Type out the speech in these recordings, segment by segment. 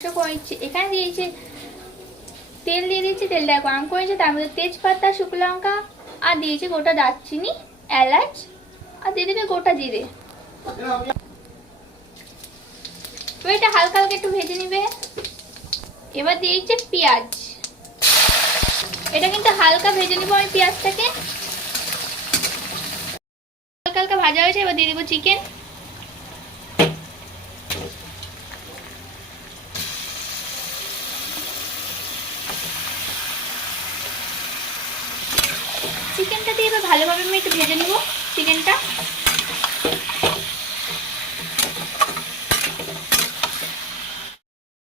এখানে দিয়েছি তেল দিয়ে দিয়েছি, তেলটা গরম করেছি, তার মধ্যে তেজপাতা, শুকনো লঙ্কা আর দিয়েছি গোটা দারচিনি, এলাচ আর দিয়ে দেবে গোটা জিরে। তো এটা হালকা হালকা একটু ভেজে নিবে। এবার দিয়েছি পেঁয়াজ, এটা কিন্তু হালকা ভেজে নিব আমি পেঁয়াজটাকে। হালকা হালকা ভাজা হয়েছে, এবার দিয়ে দেবো চিকেন। চিকেনটা দিয়ে এবার ভালোভাবে আমি একটু ভেজে নেব চিকেনটা।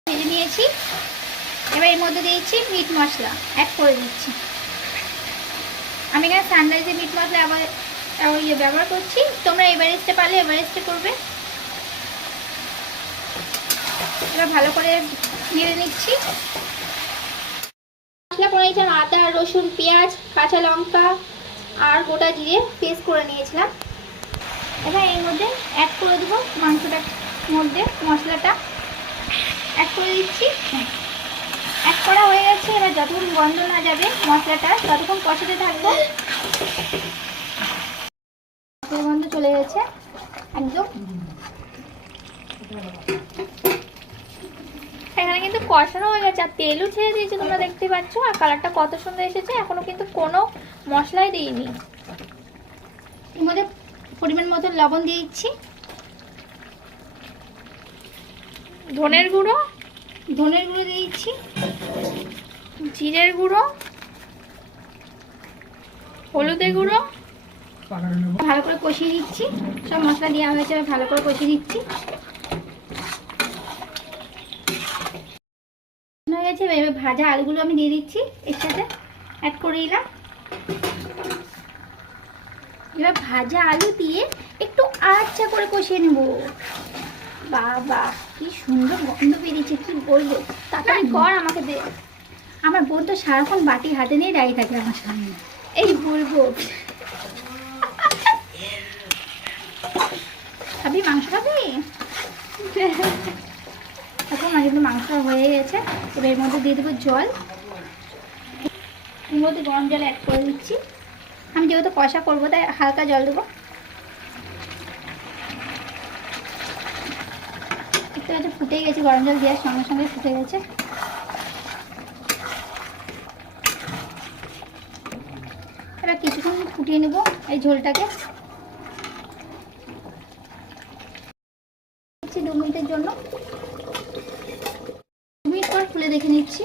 ভেজে নিয়েছি, এবার এর মধ্যে দিয়েছি মিট মশলা অ্যাড করে দিচ্ছি। আমি এখানে সানরাইজের মিট মশলা আবার ব্যবহার করছি, তোমরা এভারেস্টে পারলে এভারেস্টে করবে। এবার ভালো করে নেড়ে নিচ্ছি। মশলা করে নিয়েছিলাম আদা, রসুন, পেঁয়াজ, কাঁচা লঙ্কা আর গোটা জিরে পেস্ট করে নিয়েছিলাম। এবার এর মধ্যে অ্যাড করে দেবো মাংসটার মধ্যে, মশলাটা অ্যাড করে দিচ্ছি। অ্যাড করা হয়ে গেছে। এবার যতক্ষণ গন্ধ না যাবে মশলাটা ততক্ষণ কষাতে থাকবো। গন্ধ চলে গেছে একদম। এখানে কিন্তু কষানো হয়ে গেছে আর তেলও ছেড়ে দিয়েছে, তোমরা দেখতে পাচ্ছ। আর কালারটা কত সুন্দর এসেছে। এখনো কিন্তু কোনো মশলাই দিইনি। এর মধ্যে পরিমাণ মতো লবণ দিয়ে দিচ্ছি, ধনের গুঁড়ো দিয়ে দিচ্ছি, জিরের গুঁড়ো, হলুদের গুঁড়ো। ভালো করে কষিয়ে দিচ্ছি। সব মশলা দেওয়া হয়েছে, ভালো করে কষিয়ে দিচ্ছি। হয়ে গেছে। এবার ভাজা আলুগুলো আমি দিয়ে দিচ্ছি, এর সাথে অ্যাড করে দিলাম। এবার ভাজা আলু দিয়ে একটু আচ্ছা করে কষিয়ে নেব। বাবা কি সুন্দর গন্ধ বেরিয়েছে, কি বলবো। তাড়াতাড়ি কর, আমাকে দে। আমার বোন তো সারাক্ষণ বাটি হাতে নিয়ে দাঁড়িয়ে থাকে আমার সামনে। এই বলবো খাবি মাংস খাবি? এখন আমার কিন্তু মাংস হয়ে গেছে। এবার এর মধ্যে দিয়ে দেবো জল। এর মধ্যে গরম জল অ্যাড করে দিচ্ছি। আমি যেহেতু কষা করবো তাই হালকা জল দেবো। একটু একটু ফুটে গেছে, গরম জল দেওয়ার সঙ্গে সঙ্গে ফুটে গেছে। এবার কিছুক্ষণ ফুটিয়ে নেব এই ঝোলটাকে। 2 মিনিটের জন্য। 2 মিনিট পর খুলে দেখে নিচ্ছি।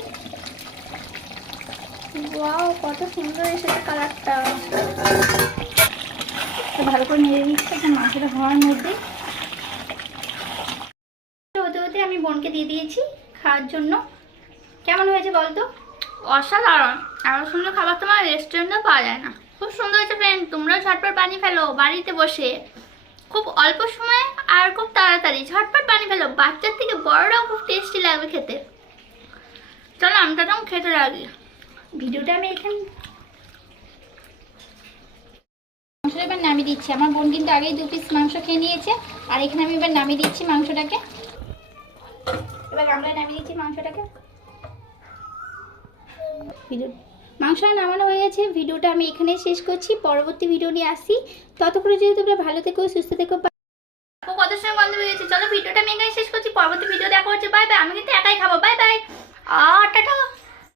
ওয়াও কত সুন্দর এসেছে কালারটা। ভালো করে নেড়ে নিচ্ছি এখন মাংসটা হওয়ার মধ্যে। হতে হতে আমি বোনকে দিয়ে দিয়েছি খাওয়ার জন্য। কেমন হয়েছে বলতো? অসাধারণ। আরও সুন্দর খাবার তোমার রেস্টুরেন্টেও পাওয়া যায় না। খুব সুন্দর হয়েছে ফ্রেন্ড। তোমরাও ঝটপট বানিয়ে ফেলো বাড়িতে বসে, খুব অল্প সময় আর খুব তাড়াতাড়ি। ঝটপট বানিয়ে ফেলো, বাচ্চার থেকে বড়রাও খুব টেস্টি লাগবে খেতে। চলো আমটা তো খেতে লাগে। ভিডিওটা আমি এখানে মাংসটা এবার নামিয়ে দিচ্ছি। আমার বোন কিন্তু আগেই 2 পিস মাংস খেয়ে নিয়েছে। আর এখানে আমি এবার নামিয়ে দিচ্ছি মাংসটাকে। এবার গামলায় নামিয়ে দিচ্ছি মাংসটাকে। মাংসটা নামানো হয়ে গেছে। ভিডিওটা আমি এখানে শেষ করছি। পরবর্তী ভিডিও নিয়ে আসি। ততক্ষণে যদি তোমরা ভালো থেকো, সুস্থ থেকো। কত সময় বন্ধ হয়ে গেছে। চলো ভিডিওটা আমি এখানে শেষ করছি। পরবর্তী ভিডিও দেখা হচ্ছে। Bye bye. আমি কিন্তু একাই খাবো। Bye bye. টাটা।